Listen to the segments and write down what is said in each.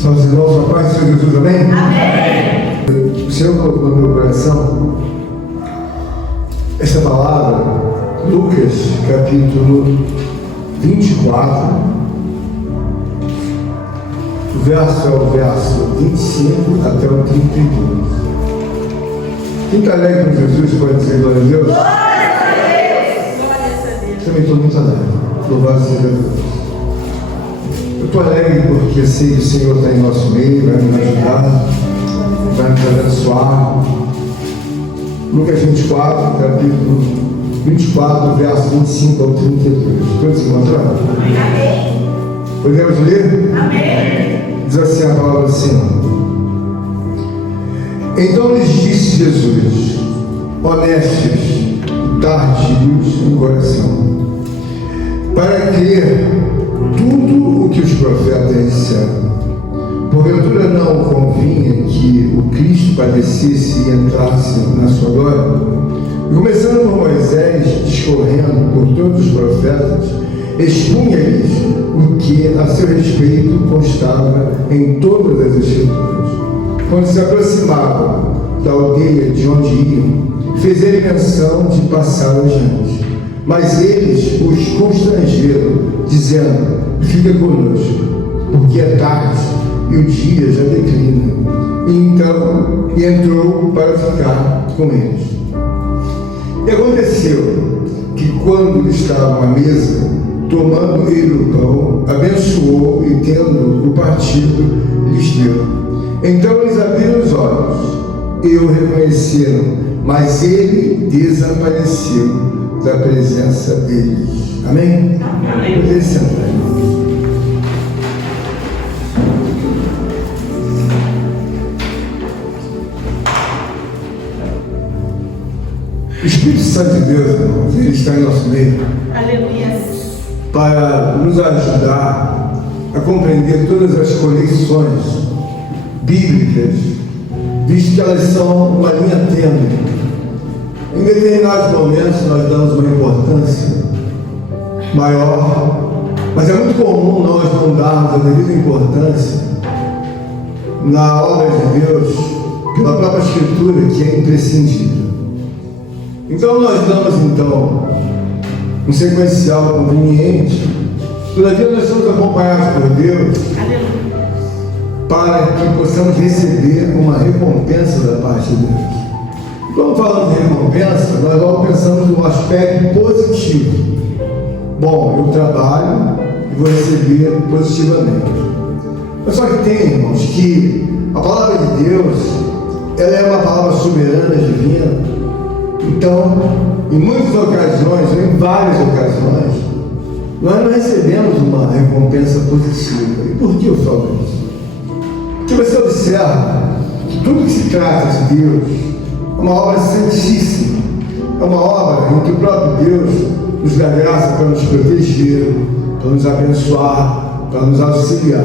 São os irmãos, a paz do Senhor Jesus, amém? Amém. O Senhor colocou no meu coração essa palavra, Lucas, capítulo 24, o verso é o verso 25 até o 32. Quem está alegre com Jesus pode dizer glória a Deus? Glória a Deus! Também estou muito alegre. Louvado seja Deus. Eu estou alegre porque sei que o Senhor está em nosso meio, vai nos ajudar, vai nos abençoar. Lucas 24, capítulo 24, verso 25 ao 32. Todos se encontraram? Amém. Podemos ler? Amém. Diz assim a palavra do Senhor. Então lhes disse Jesus, honestos e tardios em coração, para crer tudo o que os profetas disseram. Porventura não convinha que o Cristo padecesse e entrasse na sua glória? E começando por Moisés, discorrendo por todos os profetas, expunha-lhes o que a seu respeito constava em todas as Escrituras. Quando se aproximavam da aldeia de onde iam, fez ele menção de passar adiante. Mas eles os constrangeram, dizendo: fica conosco, porque é tarde e o dia já declina. E então entrou para ficar com eles. E aconteceu que, quando estavam à mesa, tomando ele o pão, abençoou e, tendo-o partido, lhes deu. Então eles abriram os olhos e o reconheceram, mas ele desapareceu da presença deles. Amém? Amém. Poder sentar, irmão. O Espírito Santo de Deus, irmãos, ele está em nosso meio. Aleluia. Para nos ajudar a compreender todas as conexões bíblicas, visto que elas são uma linha tênue. Em determinados momentos nós damos uma importância maior, mas é muito comum nós não darmos a devida importância na obra de Deus, pela própria Escritura, que é imprescindível. Então nós damos um sequencial conveniente. Todavia nós somos acompanhados por Deus para que possamos receber uma recompensa da parte de Deus. Quando falamos de recompensa, nós logo pensamos no aspecto positivo. Bom, eu trabalho e vou receber positivamente. Mas só que tem, irmãos, que a palavra de Deus, ela é uma palavra soberana, divina. Então, em muitas ocasiões, ou em várias ocasiões, nós não recebemos uma recompensa positiva. E por que eu falo isso? Porque você observa que tudo que se trata de Deus é uma obra santíssima, é uma obra em que o próprio Deus nos dá graça para nos proteger, para nos abençoar, para nos auxiliar.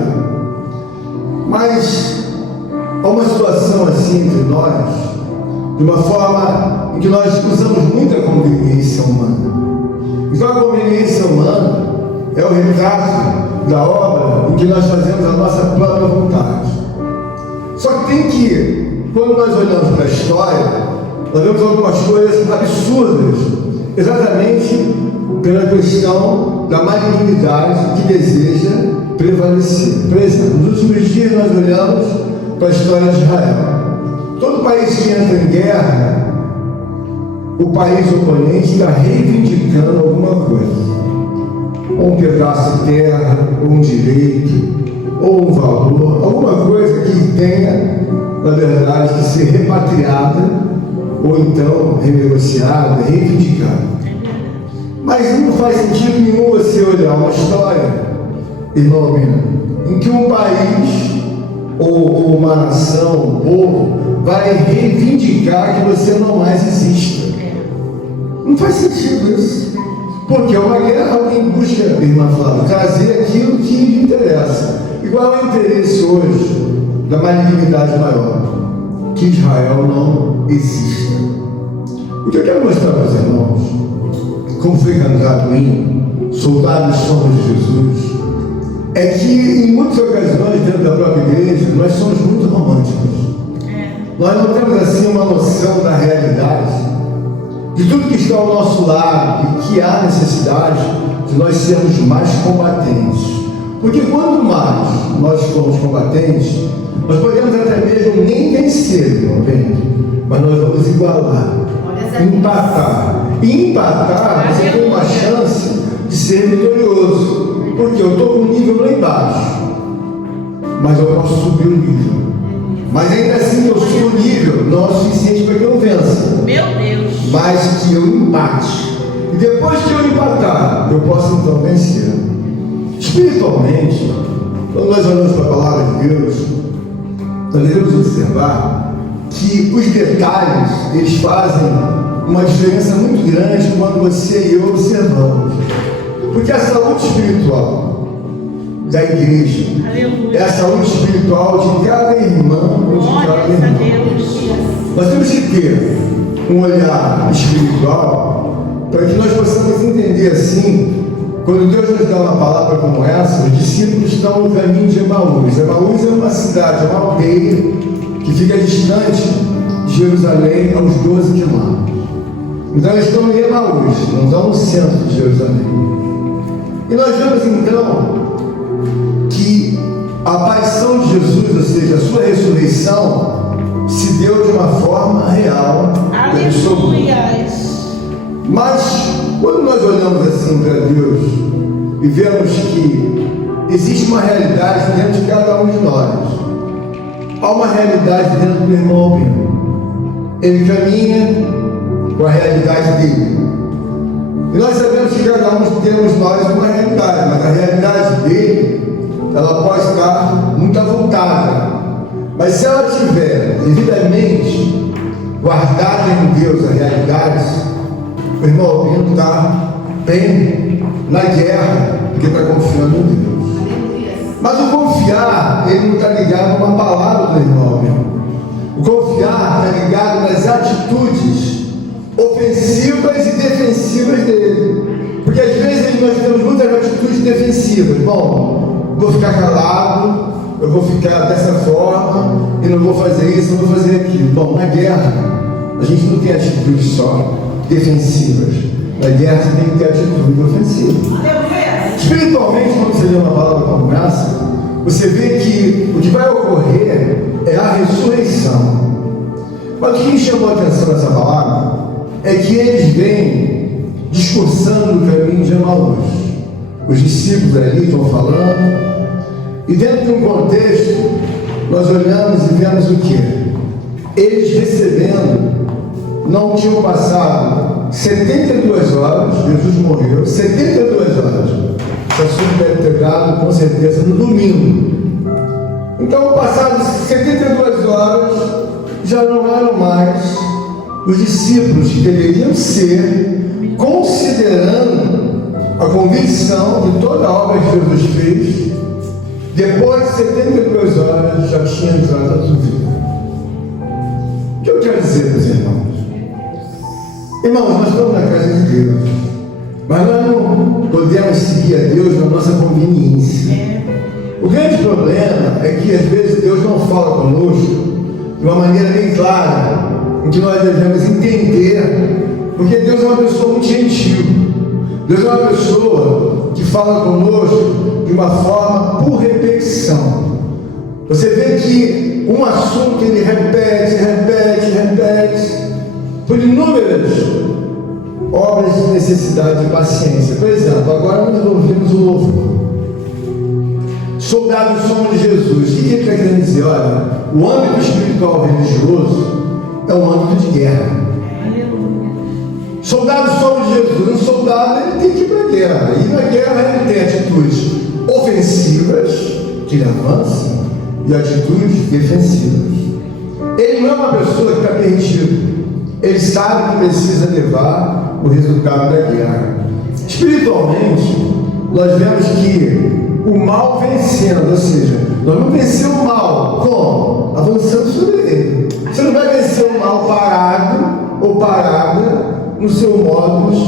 Mas há uma situação assim entre nós, de uma forma em que nós usamos muito a conveniência humana. Então a conveniência humana é o retrato da obra em que nós fazemos a nossa própria vontade. Só que tem que, quando nós olhamos para a história, nós vemos algumas coisas absurdas, exatamente pela questão da malignidade que deseja prevalecer. Por exemplo, nos últimos dias nós olhamos para a história de Israel. Todo país que entra em guerra, o país oponente está reivindicando alguma coisa. Ou um pedaço de terra, ou um direito, ou um valor, alguma coisa que tenha, na verdade, que ser repatriada, ou então renegociada, reivindicada. Mas não faz sentido nenhum você olhar uma história, irmão meu, em que um país, ou uma nação, um povo, vai reivindicar que você não mais exista. Não faz sentido isso. Porque é uma guerra, alguém busca, irmã Flávia, trazer aquilo que lhe interessa. E qual é o interesse hoje da malignidade maior? Que Israel não exista. O que eu quero mostrar para os irmãos, como foi cantado o hino, Soldados somos de Jesus, é que em muitas ocasiões dentro da própria igreja nós somos muito românticos. Nós não temos assim uma noção da realidade de tudo que está ao nosso lado e que há necessidade de nós sermos mais combatentes. Porque quanto mais nós formos combatentes, nós podemos até mesmo nem vencer, não vem? Mas nós vamos igualar, empatar. E empatar, você tem uma chance de ser vitorioso. Porque eu estou com um nível lá embaixo, mas eu posso subir o nível. Mas ainda assim eu subo o nível, não é o suficiente para que eu vença. Meu Deus! Mas que eu empate. E depois que eu empatar, eu posso então vencer. Espiritualmente, quando nós olhamos para a palavra de Deus, nós devemos observar que os detalhes, eles fazem uma diferença muito grande quando você e eu observamos. Porque a saúde espiritual da igreja, aleluia, é a saúde espiritual de cada irmão ou de cada irmão. Nós temos que ter um olhar espiritual para que nós possamos entender assim, quando Deus nos dá uma palavra como essa, os discípulos estão no caminho de Emaús. Emaús é uma cidade, uma aldeia que fica distante de Jerusalém, aos 12 quilômetros. Então eles estão em Emaús, não estão no centro de Jerusalém. E nós vemos então que a aparição de Jesus, ou seja, a sua ressurreição, se deu de uma forma real. Aleluia! Mas quando nós olhamos assim para Deus e vemos que existe uma realidade dentro de cada um de nós, há uma realidade dentro do irmão Albino. Ele caminha com a realidade dele. E nós sabemos que cada um temos nós uma realidade, mas a realidade dele, ela pode estar muito avultada. Mas se ela tiver devidamente guardada em Deus a realidade, o irmão Albino está bem na guerra, porque está confiando em Deus. Mas o confiar, ele não está ligado a uma palavra do irmão Albino. O confiar está ligado nas atitudes ofensivas e defensivas dele. Porque às vezes nós temos muitas atitudes defensivas. Bom, vou ficar calado, eu vou ficar dessa forma, e não vou fazer isso, não vou fazer aquilo. Bom, na guerra, a gente não tem atitudes só defensivas. Na guerra você tem que ter atitude ofensiva. Espiritualmente, quando você lê uma palavra como essa, você vê que o que vai ocorrer é a ressurreição. Mas o que me chamou a atenção nessa palavra é que eles vêm discursando o caminho de Emaús. Os discípulos ali estão falando, e dentro de um contexto, nós olhamos e vemos o que? Eles recebendo, não tinham passado 72 horas, Jesus morreu, 72 horas. Esse assunto deve ter dado, com certeza, no domingo. Então, passadas 72 horas, já não eram mais os discípulos que deveriam ser, considerando a convicção de toda a obra que Jesus fez. Depois de 72 horas, já tinha entrado a dúvida. O que eu quero dizer, meus irmãos? Irmãos, nós estamos na casa de Deus, mas nós não podemos seguir a Deus na nossa conveniência. O grande problema é que às vezes Deus não fala conosco de uma maneira bem clara, em que nós devemos entender, porque Deus é uma pessoa muito gentil. Deus é uma pessoa que fala conosco de uma forma por repetição. Você vê que um assunto ele repete, por inúmeras obras de necessidade e paciência. Por exemplo, agora nós ouvimos o louvor. Soldados somos de Jesus. O que ele está querendo dizer? Olha, o âmbito espiritual religioso é um âmbito de guerra. Soldados somos de Jesus. Um soldado ele tem que ir para a guerra. E na guerra ele tem atitudes ofensivas, que ele avança, e atitudes defensivas. Ele não é uma pessoa que está perdido. Ele sabe que precisa levar o resultado da guerra. Espiritualmente, nós vemos que o mal vencendo, ou seja, nós não vencemos o mal. Como? Avançando sobre ele. Você não vai vencer o mal parado ou parada no seu modus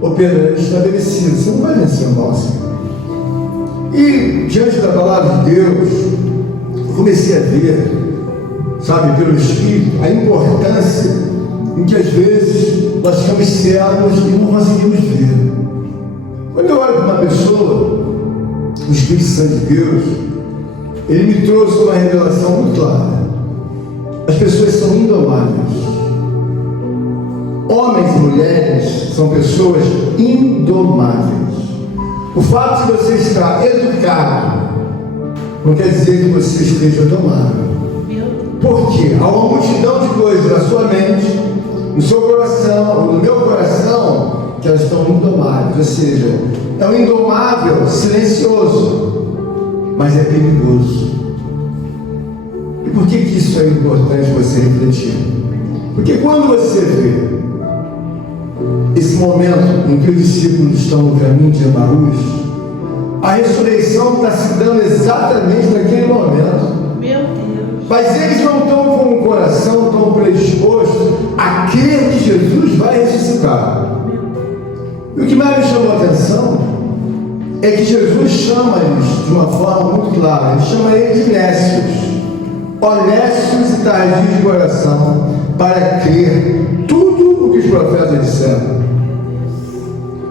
operandi estabelecido. Você não vai vencer o mal assim. E diante da palavra de Deus, eu comecei a ver, sabe, pelo Espírito, a importância em que às vezes nós ficamos cegos e não conseguimos ver. Quando eu olho para uma pessoa, o Espírito Santo de Deus, ele me trouxe uma revelação muito clara. As pessoas são indomáveis. Homens e mulheres são pessoas indomáveis. O fato de você estar educado não quer dizer que você esteja domável. Por quê? Há uma multidão de coisas na sua mente, no seu coração, no meu coração, que elas estão indomáveis. Ou seja, é um indomável silencioso, mas é perigoso. E por que isso é importante você refletir? Porque quando você vê esse momento em que os discípulos estão no caminho de Emaús, a ressurreição está se dando exatamente naquele momento. Meu Deus. Mas eles não estão com o coração tão predisposto a crer que Jesus vai ressuscitar. E o que mais me chamou a atenção é que Jesus chama eles de uma forma muito clara. Ele chama eles de nécios, honestos e tardios de coração, para crer tudo o que os profetas disseram.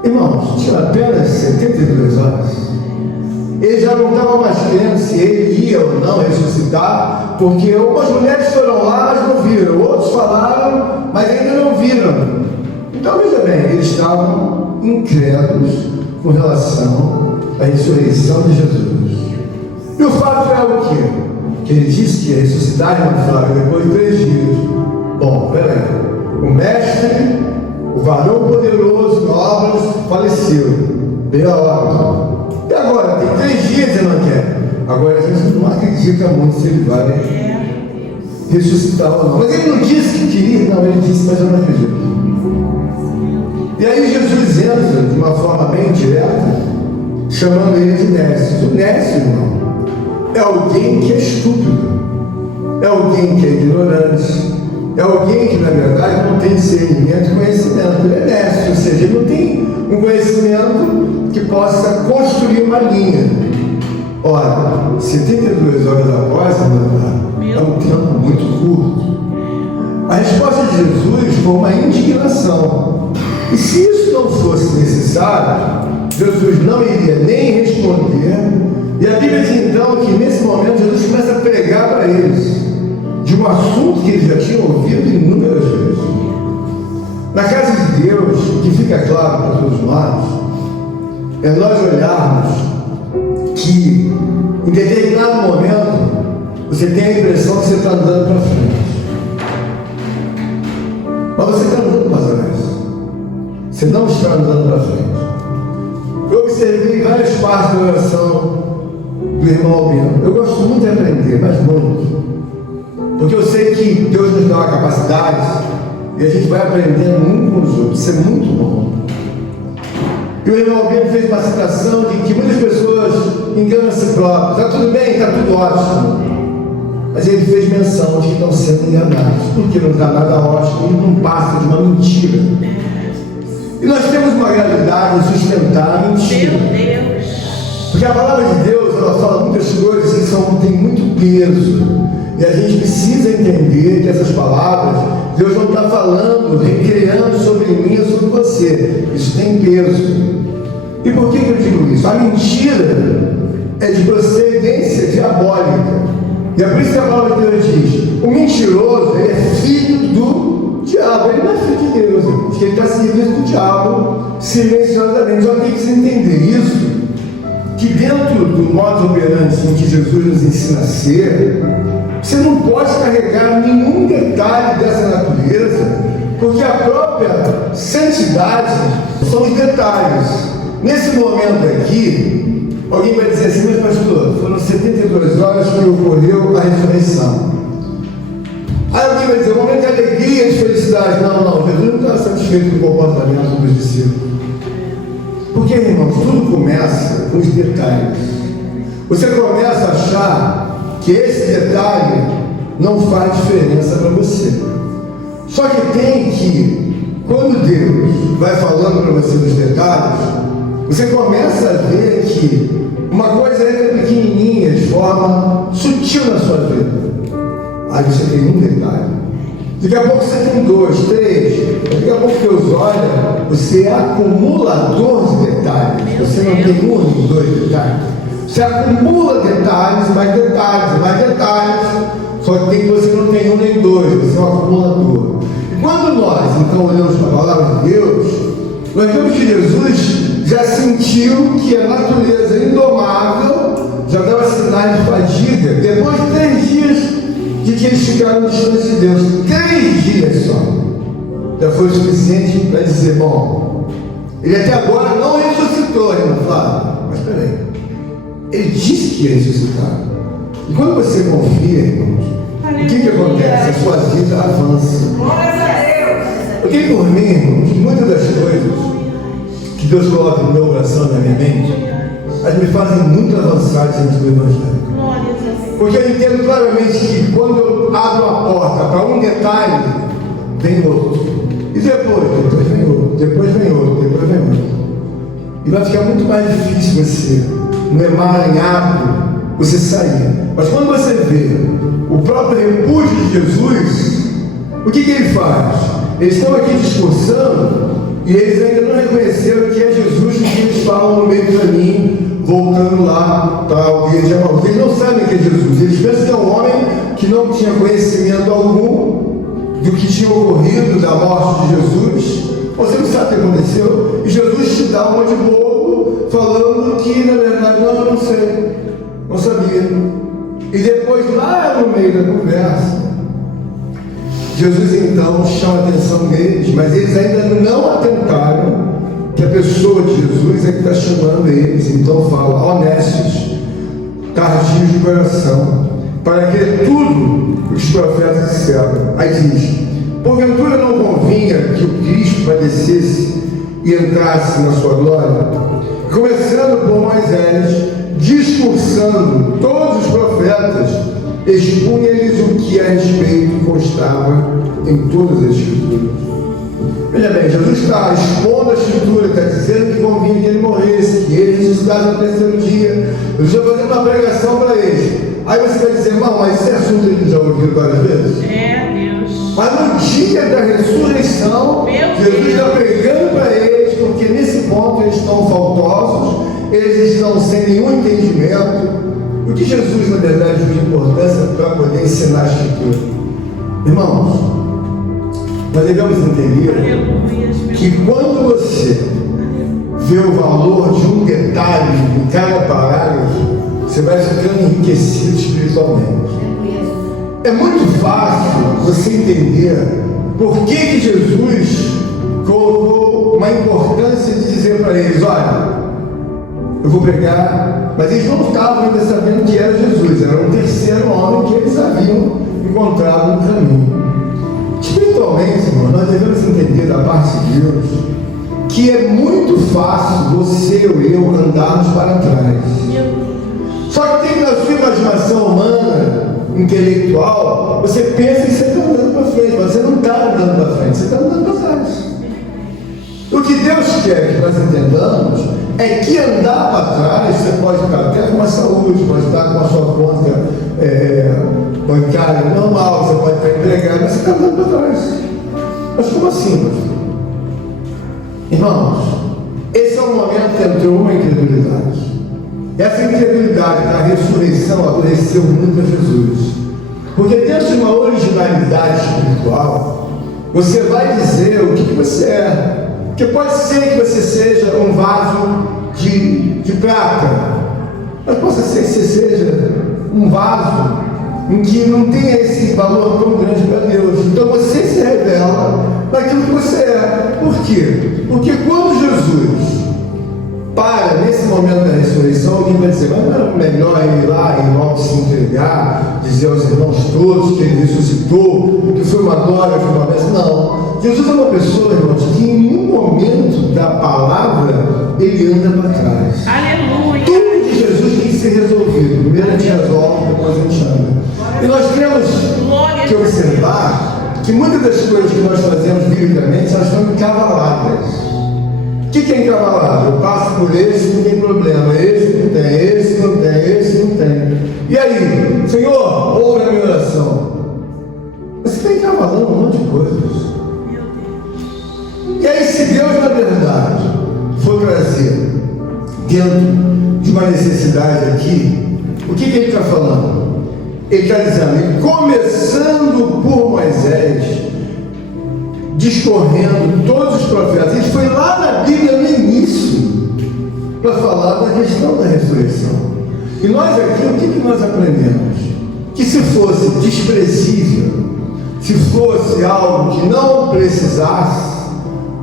Irmãos, tinha apenas 72 horas. Eles já não estavam mais crendo se ele ia ou não ressuscitar, porque algumas mulheres foram lá, mas não viram. Outros falaram, mas ainda não viram. Então, veja bem, eles estavam incrédulos com relação à ressurreição de Jesus. E o fato é o quê? Que ele disse que ia ressuscitar, irmão Flávio, depois de 3 dias. Bom, peraí. O mestre, o varão poderoso, obras, faleceu. Veio a obra. E agora? Tem 3 dias e não quer. Agora a gente não acredita muito se ele vai ressuscitar ou não. Mas ele não disse que queria, não, ele disse, mas eu não acredito. E aí Jesus entra de uma forma bem direta, chamando ele de Nécio. O Nécio, irmão, é alguém que é estúpido, é alguém que é ignorante, é alguém que, na verdade, não tem discernimento e conhecimento. Ele é Nécio, ou seja, ele não tem um conhecimento que possa construir uma linha. Ora, 72 horas após, é um tempo muito curto. A resposta de Jesus foi uma indignação. E se isso não fosse necessário, Jesus não iria nem responder. E a Bíblia diz então que nesse momento Jesus começa a pregar para eles de um assunto que eles já tinham ouvido inúmeras vezes. Na casa de Deus, o que fica claro para todos nós, é nós olharmos que em determinado momento você tem a impressão que você está andando para frente. Mas você está andando para trás. Você não está andando para frente. Eu observei várias partes da oração do irmão Albino. Eu gosto muito de aprender, mas muito. Porque eu sei que Deus nos dá uma capacidade e a gente vai aprendendo um com os outros. Isso é muito bom. E o irmão Albino fez uma citação de que muitas pessoas enganam a si próprios. Está tudo bem, está tudo ótimo. Mas ele fez menção de que estão sendo enganados. Porque não está nada ótimo e não passa de uma mentira. E nós temos uma realidade de sustentar a mentira. Meu Deus. Porque a palavra de Deus, ela fala muitas coisas que têm muito peso. E a gente precisa entender que essas palavras, Deus não está falando, recriando sobre mim ou sobre você. Isso tem peso. E por que eu digo isso? A mentira é de procedência diabólica. E é por isso que a palavra de Deus diz: o mentiroso é filho do diabo. Ele não é filho de Deus, porque ele está servindo do diabo silenciosamente. Só tem que se entender isso, que dentro do modo operante em que Jesus nos ensina a ser, você não pode carregar nenhum detalhe dessa natureza, porque a própria santidade são os detalhes. Nesse momento aqui, alguém vai dizer assim: mas pastor, foram 72 horas que ocorreu a ressurreição. Aí alguém vai dizer: momento de alegria, de felicidade. Não, Jesus não está satisfeito com o comportamento dos discípulos. Porque, irmãos, tudo começa com os detalhes. Você começa a achar que esse detalhe não faz diferença para você. Só que tem que, quando Deus vai falando para você dos detalhes, você começa a ver que uma coisa entra pequenininha, de forma sutil na sua vida. Aí você tem um detalhe. Daqui a pouco você tem 2, 3. Daqui a pouco Deus olha, você é acumulador de detalhes. Você não tem 1 nem 2 detalhes. Você acumula detalhes, mais detalhes, mais detalhes. Só que você não tem 1 nem 2, você é um acumulador. E quando nós, então, olhamos para a palavra de Deus, nós vemos que Jesus já sentiu que a natureza indomável já dava sinais de fadiga. Depois de 3 dias de que eles ficaram distantes de Deus, 3 dias só, já foi suficiente para dizer: bom, ele até agora não ressuscitou, irmão Flávio, mas peraí, ele disse que ia ressuscitar. E quando você confia, irmãos, o que acontece? A sua vida avança. Porque por mim, irmãos, muitas das coisas que Deus coloca no meu coração, na minha mente, elas me fazem muito avançar diante do Evangelho. Porque eu entendo claramente que quando eu abro a porta para um detalhe, vem outro. E depois vem outro, depois vem outro, depois vem outro. E vai ficar muito mais difícil você, no emaranhado, você sair. Mas quando você vê o próprio repúdio de Jesus, o que ele faz? Eles estão aqui discursando e eles ainda não reconheceram que é Jesus que eles falam no meio do caminho, voltando lá para a aldeia de Emaús. Eles não sabem que é Jesus. Eles pensam que é um homem que não tinha conhecimento algum do que tinha ocorrido, da morte de Jesus. Você não sabe o que aconteceu. E Jesus te dá uma de bobo, falando que, na verdade, não, eu não sei. Não sabia. E depois, lá no meio da conversa, Jesus então chama a atenção deles, mas eles ainda não atentaram que a pessoa de Jesus é que está chamando eles. Então fala: honestos, tardios de coração, para que tudo o que os profetas disseram. Aí diz: porventura não convinha que o Cristo padecesse e entrasse na sua glória? Começando por Moisés, discursando todos os profetas, expunha-lhes o que a respeito constava em todas as escrituras. Veja bem, Jesus está expondo a escritura, está dizendo que convinha que ele morresse, que ele ressuscitasse no 3º dia. Jesus está fazendo uma pregação para eles. Aí você vai dizer: irmão, mas esse assunto ele já ouviu várias vezes? Deus. Mas no dia da ressurreição, Jesus está pregando para eles, porque nesse ponto eles estão faltosos, eles estão sem nenhum entendimento. O que Jesus, na verdade, viu de importância para poder ensinar a escritura? Irmãos, nós devemos entender que quando você vê o valor de um detalhe em cada parágrafo, você vai ficando enriquecido espiritualmente. É muito fácil você entender por que Jesus colocou uma importância de dizer para eles: olha, eu vou pregar, mas eles não estavam ainda sabendo que era Jesus, era um terceiro homem que eles haviam encontrado no caminho. Espiritualmente, irmão, nós devemos entender da parte de Deus que é muito fácil você ou eu andarmos para trás. Só que tem que, na sua imaginação humana, intelectual, você pensa que você está andando para frente, mas você não está andando para frente, você está andando para trás. O que Deus quer que nós entendamos é que andar para trás, você pode estar até com a saúde, pode estar com a sua conta bancária normal, você pode estar empregado, mas você está andando para trás. Mas como assim, pastor? Irmãos, esse é o momento que entrou uma incredulidade. Essa incredulidade da ressurreição adoeceu muito a Jesus. Porque dentro de uma originalidade espiritual, você vai dizer o que você é. Porque pode ser que você seja um vaso de prata, mas pode ser que você seja um vaso em que não tenha esse valor tão grande para Deus. Então você se revela naquilo que você é. Por quê? Porque quando Jesus para nesse momento da ressurreição, alguém vai dizer: mas não era melhor ele ir lá e logo se entregar, dizer aos irmãos todos que ele ressuscitou, que foi uma glória, foi uma bênção? Não. Jesus é uma pessoa, irmãos, que em nenhum momento da palavra ele anda para trás. Aleluia. Tudo de Jesus tem que ser resolvido. Primeiro a gente resolve, depois a gente anda. E nós temos que observar que muitas das coisas que nós fazemos biblicamente, elas estão encavaladas. O que é encravalado? Eu passo por esse, não tem problema. Esse não tem, esse não tem, esse não tem. E aí, Senhor, ouve a minha oração. Você está encavalando um monte de coisas. E aí, se Deus, na verdade, for trazer dentro de uma necessidade aqui, o que ele está falando? Ele está dizendo, começando por Moisés, discorrendo todos os profetas. Ele foi lá na Bíblia no início para falar da questão da ressurreição. E nós aqui, o que nós aprendemos? Que se fosse desprezível, se fosse algo que não precisasse,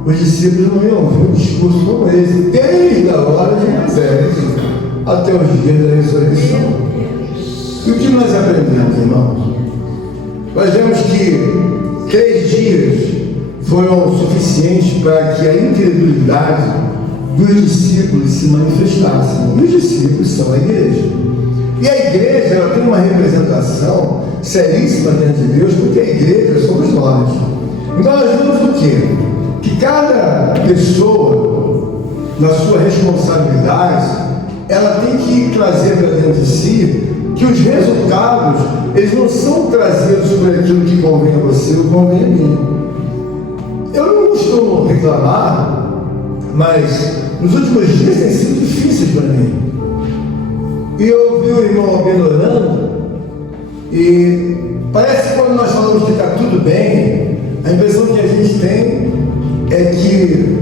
os discípulos não iam ouvir um discurso como esse, desde a hora de Moisés até os dias da ressurreição. E o que nós aprendemos, irmãos? Nós vemos que 3 dias foram suficientes para que a incredulidade dos discípulos se manifestasse. E os discípulos são a igreja. E a igreja, ela tem uma representação seríssima diante de Deus, porque a igreja somos nós. Então nós vemos o quê? Que cada pessoa, na sua responsabilidade, ela tem que trazer para dentro de si que os resultados, eles não são trazidos sobre aquilo que convém a você ou convém a mim. Eu não costumo reclamar, mas nos últimos dias tem sido difíceis para mim. E eu vi o irmão Albino orando, e parece que quando nós falamos que está tudo bem, a impressão que a gente tem é que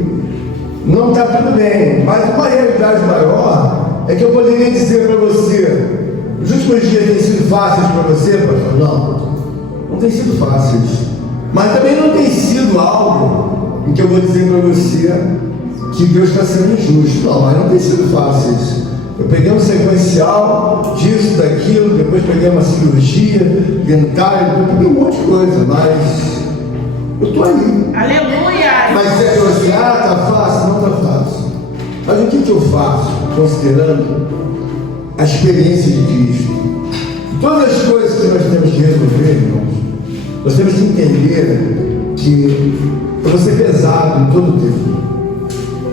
não está tudo bem. Mas uma realidade maior é que eu poderia dizer para você, os últimos dias têm sido fáceis para você, pastor? Não tem sido fáceis. Mas também não tem sido algo em que eu vou dizer para você que Deus está sendo injusto. Não, mas não tem sido fáceis. Eu peguei um sequencial disso, daquilo, depois peguei uma cirurgia dentária, eu peguei um monte de coisa, mas eu estou aí. Aleluia! Mas se é você, está fácil? Não está fácil. Mas o que eu faço, considerando a experiência de Cristo? Todas as coisas que nós temos que resolver, irmãos, nós temos que entender que eu vou ser pesado em todo o tempo.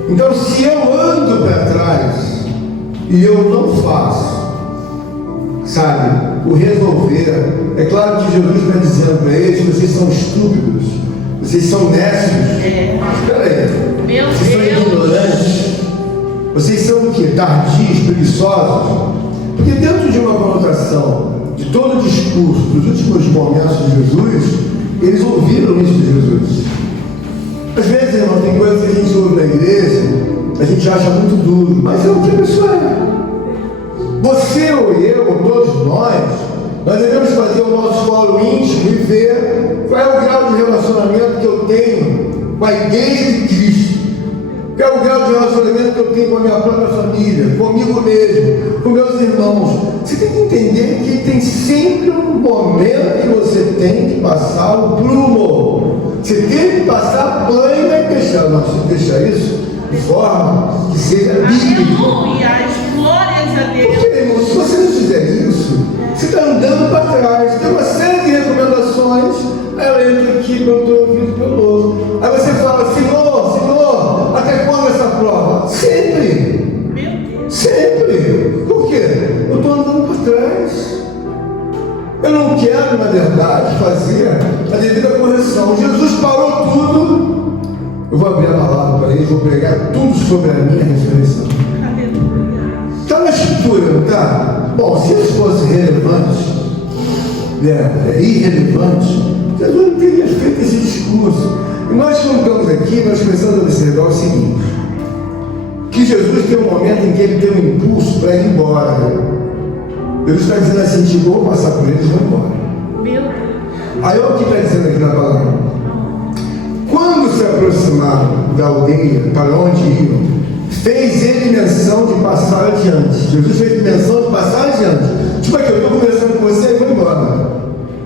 Então, se eu ando para trás e eu não faço, sabe, o resolver, é claro que Jesus está dizendo para eles: vocês são estúpidos, vocês são nécios. Mas espera aí, vocês são ignorantes, vocês são o quê? Tardios, preguiçosos? Porque dentro de uma conotação de todo o discurso dos últimos momentos de Jesus, eles ouviram isso de Jesus. Às vezes, irmão, tem coisas que a gente ouve na igreja, a gente acha muito duro, mas é o que a pessoa é. Você ou eu, ou todos nós devemos fazer o nosso fórum íntimo e ver qual é o grau de relacionamento que eu tenho com a igreja de Cristo. Qual é o grau de relacionamento que eu tenho com a minha própria família, comigo mesmo, com meus irmãos. Você tem que entender que tem sempre um momento que você tem que passar o prumo. Você tem que passar banho na questão. Não, você deixar isso de forma que seja bíblica. Aleluia! Glórias a Deus! Porque, irmão, se você não fizer isso, você está andando para trás. Tem uma série de recomendações. Aí eu entro aqui, eu estou ouvindo pelo outro. Aí você fala: Senhor, até quando essa prova? Sempre! Meu Deus! Sempre! Por quê? Eu estou andando para trás. Eu não quero, na verdade, fazer a devida correção. Jesus parou tudo. Eu vou abrir a palavra para ele, vou pregar tudo sobre a minha ressurreição. Aleluia! Está na escritura, não está? Bom, se isso fosse relevante, irrelevante, Jesus não teria feito esse discurso. E nós, quando estamos aqui, nós precisamos observar o seguinte: que Jesus tem um momento em que ele tem um impulso para ir embora. Jesus está dizendo assim: chegou, vou passar por eles e vou embora. Meu Deus! Aí olha o que está dizendo aqui na palavra. Quando se aproximaram da aldeia para onde iam, fez ele menção de passar adiante. Jesus fez menção de passar adiante. Tipo aqui, eu estou conversando com você e vou embora.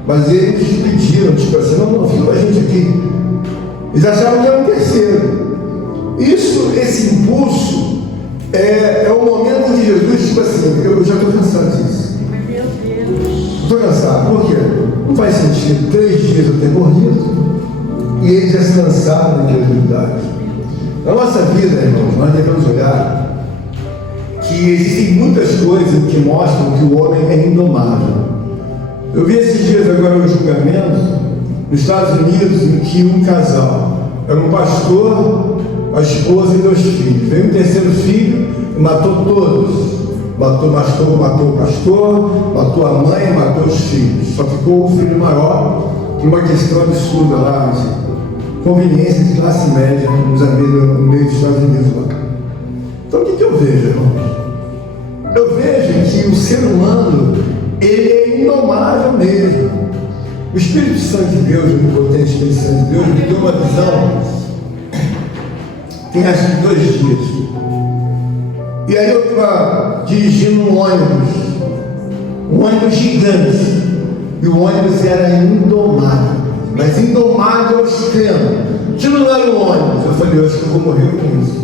Mas eles pediram, tipo assim: não, fica com a gente aqui. Eles achavam que era um terceiro. Esse impulso é o momento de Jesus, tipo assim: eu já estou cansado disso. Meu Deus! Estou cansado. Por quê? Não faz sentido 3 dias eu ter morrido e eles já se lançaram na incredulidade. Na nossa vida, irmãos, nós devemos olhar que existem muitas coisas que mostram que o homem é indomável. Eu vi esses dias agora um julgamento nos Estados Unidos em que um casal era um pastor, a esposa e 2 filhos. Veio um terceiro filho e matou todos. Matou o pastor, matou a mãe, matou os filhos. Só ficou o filho maior, por uma questão absurda lá, conveniência de classe média no meio dos Estados Unidos lá. Então o que eu vejo, irmãos? Eu vejo que o ser humano, ele é indomável mesmo. O Espírito Santo de Deus, o onipotente Espírito Santo de Deus, me deu uma visão, tem acho que 2 dias. E aí eu estava dirigindo um ônibus gigante, e o ônibus era indomável, mas indomável ao extremo. Aquilo não era um ônibus, eu falei, eu acho que eu vou morrer com isso.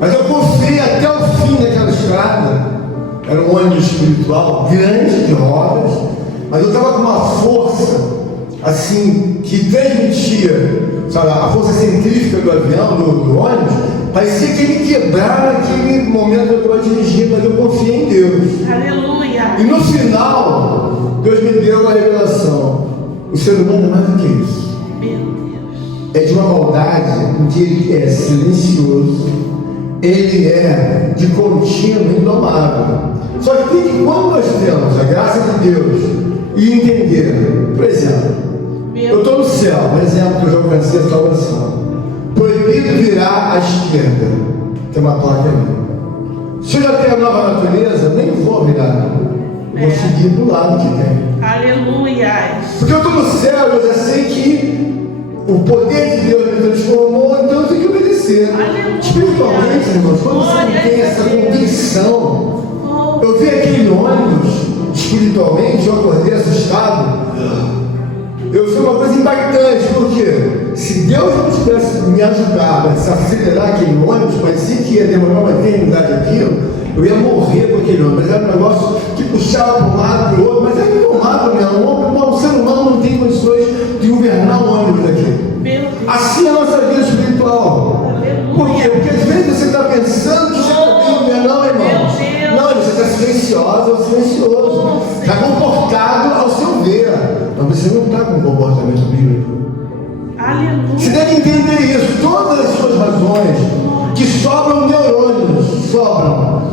Mas eu confiei até o fim daquela estrada. Era um ônibus espiritual, grande, de rodas, mas eu estava com uma força, assim, que transmitia, sabe, a força centrífuga do avião, do ônibus, parecia que ele quebrava naquele momento que eu estava dirigindo, mas eu confiei em Deus. Aleluia. E no final, Deus me deu a revelação. O ser humano é mais do que isso. Meu Deus. É de uma maldade em que ele é silencioso, ele é de contínuo, indomável. Só que quando nós temos a graça de Deus e entender, por exemplo, eu estou no céu, um exemplo que eu já alcancei a salvação. Proibido virar à esquerda. Tem uma placa ali. Se eu já tenho a nova natureza, nem vou virar. Vou seguir do lado que tem. Aleluia. Porque eu estou no céu, eu já sei que o poder de Deus me transformou, então eu tenho que obedecer. Aleluia. Espiritualmente, irmãos, quando você não tem essa convicção, eu vi aquele ônibus, espiritualmente, eu acordei assustado. Eu fui uma coisa impactante, porque se Deus não tivesse me ajudado a acelerar aquele ônibus, parecia que ia demorar uma eternidade aquilo, eu ia morrer com aquele ônibus. Mas era um negócio que puxava para um lado, para o outro, mas era indomável mesmo. O ser humano não tem condições de governar o ônibus daqui. Assim é a nossa vida espiritual. Por quê? Porque às vezes você está pensando que você está bem governar, irmão. Não, você está silenciosa ou silencioso. Está comportado ao seu ver. Mas você não está com um comportamento bíblico. Aleluia. Você deve entender isso. Todas as suas razões que sobram neurônios,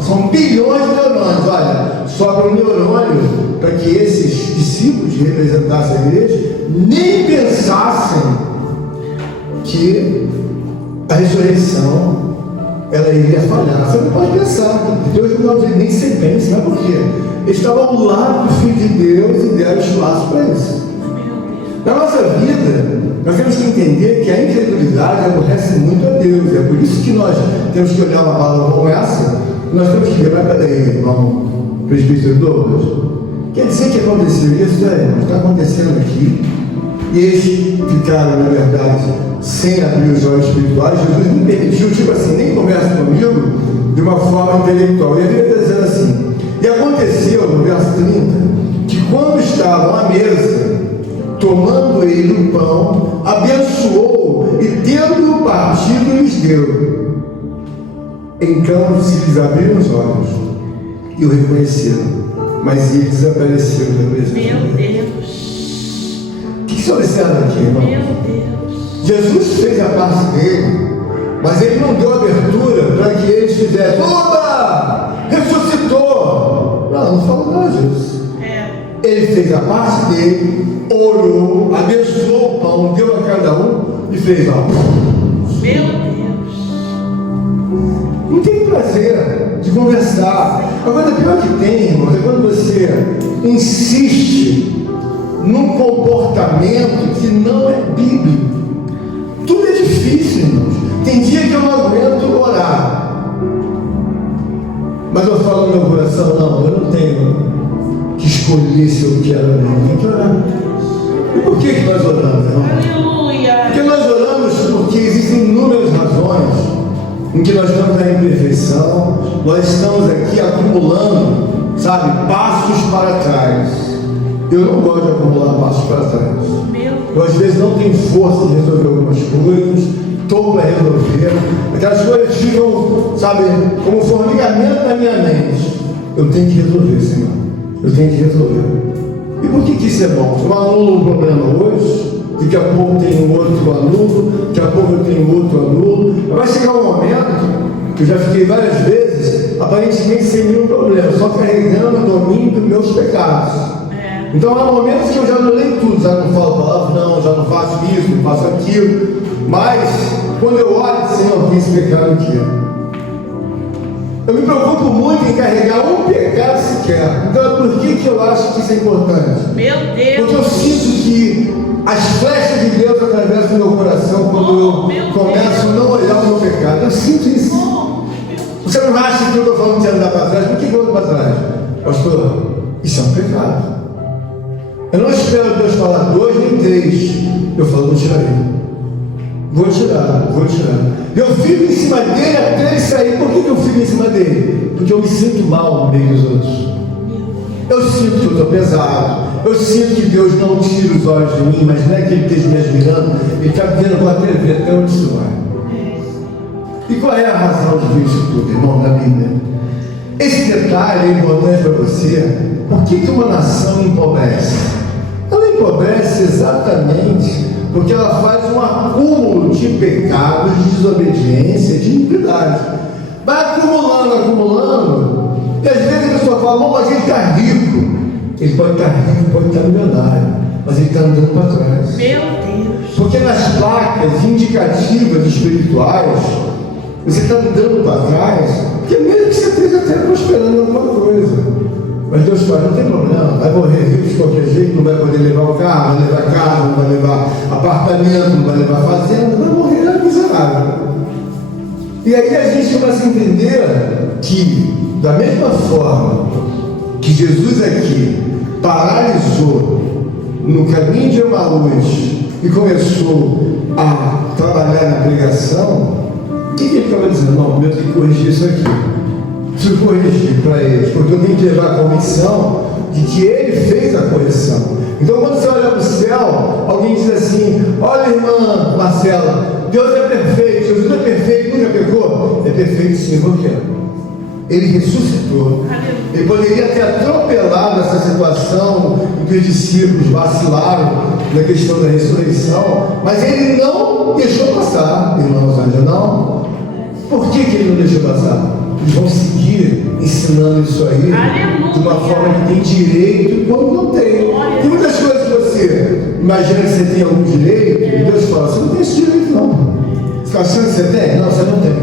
são bilhões de neurônios, olha, sobram neurônios para que esses discípulos que representassem a igreja nem pensassem que a ressurreição ela iria falhar. Você não pode pensar, Deus não dá nem sequência, mas por quê? Eles estavam ao lado do Filho de Deus e deram espaço para isso. Na nossa vida, nós temos que entender que a incredulidade aborrece muito a Deus. É por isso que nós temos que olhar uma palavra como essa, nós temos que ver, mas peraí, irmão, presbítero Douglas, quer dizer que aconteceu isso? Não está acontecendo aqui. E eles ficaram, na verdade, sem abrir os olhos espirituais. Jesus não permitiu, tipo assim, nem conversa comigo de uma forma intelectual. E a Bíblia está dizendo assim, e aconteceu, no verso 30, que quando estavam à mesa, tomando ele o pão, abençoou e tendo partido lhes deu. Então se lhes abriram os olhos e o reconheceram, mas ele desapareceu da presença dele. Meu Deus. O que você observa aqui, irmão? Meu Deus. Jesus fez a parte dele, mas ele não deu abertura para que eles fizessem, oba! Ressuscitou! Não falou nada disso. Ele fez a parte dele, orou, abençoou o pão, deu a cada um e fez, ó. Meu Deus. Não tem prazer de conversar. A coisa pior que tem, irmãos, é quando você insiste num comportamento que não é bíblico. Tudo é difícil, irmãos. Tem dia que eu não aguento orar. Mas eu falo no meu coração, não, eu não tenho que escolher se eu quero ou não. Tem que orar. E por que nós oramos, irmão? Aleluia. Porque nós oramos porque existem inúmeras razões em que nós estamos na imperfeição, nós estamos aqui acumulando, sabe, passos para trás. Eu não gosto de acumular passos para trás. Eu às vezes não tenho força de resolver algumas coisas, estou para resolver, aquelas coisas ficam, sabe, como um formigamento na minha mente. Eu tenho que resolver, Senhor. Eu tenho que resolver. E por que isso é bom? Eu anulo um problema hoje, daqui a pouco tem um outro anulo, daqui a pouco eu tenho outro anulo. Vai chegar um momento que eu já fiquei várias vezes, aparentemente sem nenhum problema, só carregando o domínio dos meus pecados. Então há momentos que eu já anulei tudo, já não falo palavrão, já não faço isso, não faço aquilo. Mas quando eu olho, Senhor, tem esse pecado aqui. Eu me preocupo muito em carregar um pecado sequer. Então por que eu acho que isso é importante? Meu Deus. Porque eu sinto que as flechas de Deus atravessam o meu coração quando eu começo a não olhar o meu pecado. Eu sinto isso. Você não acha que eu estou falando de andar para trás? Por que eu ando para trás? Pastor, isso é um pecado. Eu não espero Deus falar 2 nem 3. Eu falo, vou tirar ele. Vou tirar. Eu fico em cima dele até ele sair. Por que eu fico em cima dele? Porque eu me sinto mal no meio dos outros. Eu sinto que eu estou pesado. Eu sinto que Deus não tira os olhos de mim, mas não é que Ele esteja me admirando. Ele está vendo com a TV até onde isso vai. E qual é a razão de ver isso tudo, irmão, da Bíblia? Esse detalhe é importante para você. Por que uma nação empobrece? Ela empobrece exatamente porque ela faz um acúmulo de pecados, de desobediência, de iniquidade. Vai acumulando, e às vezes a pessoa fala, mas ele está rico. Ele pode estar rico, pode estar milionário, mas ele está andando para trás. Meu Deus. Porque nas placas indicativas espirituais, você está andando para trás, porque mesmo que você esteja até prosperando em alguma coisa. Mas Deus fala, não tem problema, vai morrer rico de qualquer jeito, não vai poder levar o carro, não vai levar casa, não vai levar apartamento, não vai levar fazenda, vai morrer miserável. E aí a gente começa a entender que, da mesma forma que Jesus aqui paralisou no caminho de Emaús e começou a trabalhar na pregação, o que ele estava dizendo? Não, eu tenho que corrigir isso aqui. Preciso corrigir para eles, porque eu tenho que levar a convicção de que ele fez a correção. Então quando você olha para o céu, alguém diz assim, olha irmã Marcela, Deus é perfeito, Jesus é perfeito, nunca pecou? É perfeito sim, por quê? Ele ressuscitou. Ele poderia ter atropelado essa situação em que os discípulos vacilaram na questão da ressurreição, mas ele não deixou passar, irmãos, não. Por que ele não deixou passar? Eles vão seguir ensinando isso aí de uma forma que tem direito quando não tem. Tem muitas coisas que você imagina que você tem algum direito, e Deus fala, você não tem esse direito não. Você está achando que você tem? Não, você não tem.